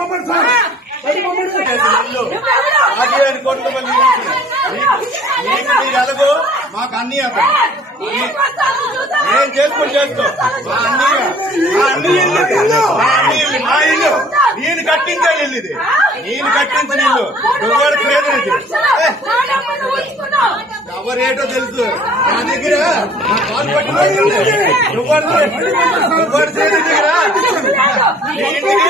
ఎదగు మాకు అన్ని ఏం చేసుకుని చేస్తావు మా ఇల్లు నేను కట్టించాలి ఇల్లు ఇది నేను కట్టించిన ఇల్లు ఎవరు పేరు ఎవరేటో తెలుసు నా దగ్గర నువ్వు దగ్గర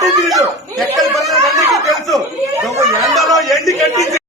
ಎಲ್ಲ